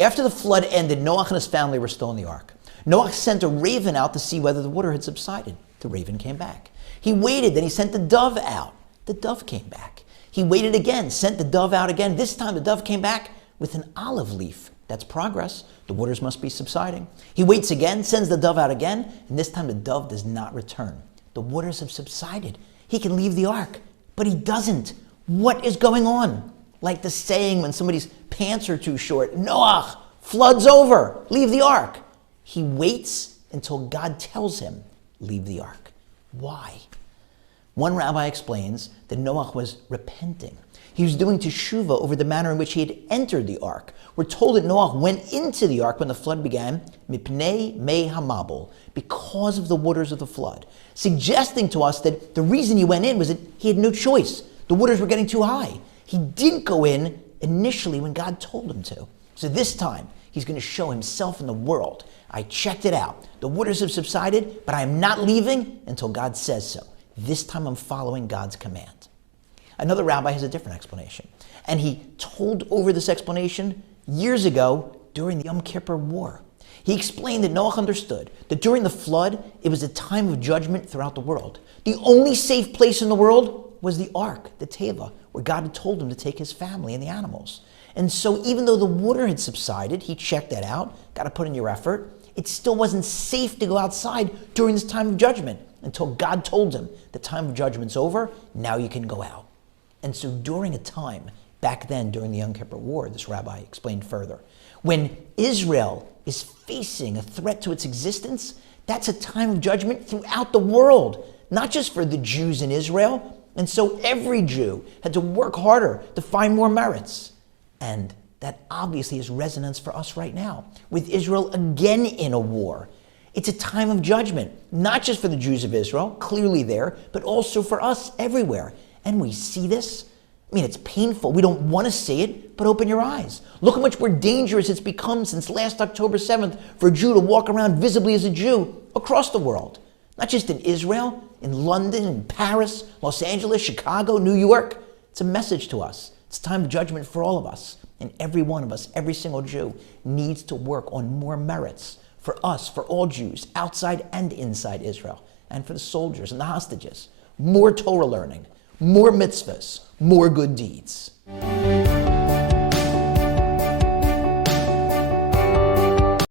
After the flood ended, Noach and his family were still in the ark. Noach sent a raven out to see whether the water had subsided. The raven came back. He waited, then he sent the dove out. The dove came back. He waited again, sent the dove out again. This time the dove came back with an olive leaf. That's progress. The waters must be subsiding. He waits again, sends the dove out again, and this time the dove does not return. The waters have subsided. He can leave the ark, but he doesn't. What is going on? Like the saying when somebody's pants are too short, Noach, flood's over, leave the ark. He waits until God tells him, leave the ark. Why? One rabbi explains that Noach was repenting. He was doing teshuvah over the manner in which he had entered the ark. We're told that Noach went into the ark when the flood began, mipnei mei hamabul, because of the waters of the flood, suggesting to us that the reason he went in was that he had no choice. The waters were getting too high. He didn't go in initially when God told him to. So this time, he's going to show himself in the world. I checked it out. The waters have subsided, but I am not leaving until God says so. This time I'm following God's command. Another rabbi has a different explanation. And he told over this explanation years ago during the Yom Kippur War. He explained that Noach understood that during the flood, it was a time of judgment throughout the world. The only safe place in the world was the ark, the teva, where God had told him to take his family and the animals. And so even though the water had subsided, he checked that out, got to put in your effort, it still wasn't safe to go outside during this time of judgment until God told him the time of judgment's over, now you can go out. And so during a time, back then during the Yom Kippur War, this rabbi explained further, when Israel is facing a threat to its existence, that's a time of judgment throughout the world, not just for the Jews in Israel. And so every Jew had to work harder to find more merits. And that obviously has resonance for us right now, with Israel again in a war. It's a time of judgment, not just for the Jews of Israel, clearly there, but also for us everywhere. And we see this. I mean, it's painful. We don't want to see it, but open your eyes. Look how much more dangerous it's become since last October 7th for a Jew to walk around visibly as a Jew across the world. Not just in Israel, in London, in Paris, Los Angeles, Chicago, New York. It's a message to us. It's time of judgment for all of us. And every one of us, every single Jew, needs to work on more merits for us, for all Jews, outside and inside Israel, and for the soldiers and the hostages. More Torah learning, more mitzvahs, more good deeds.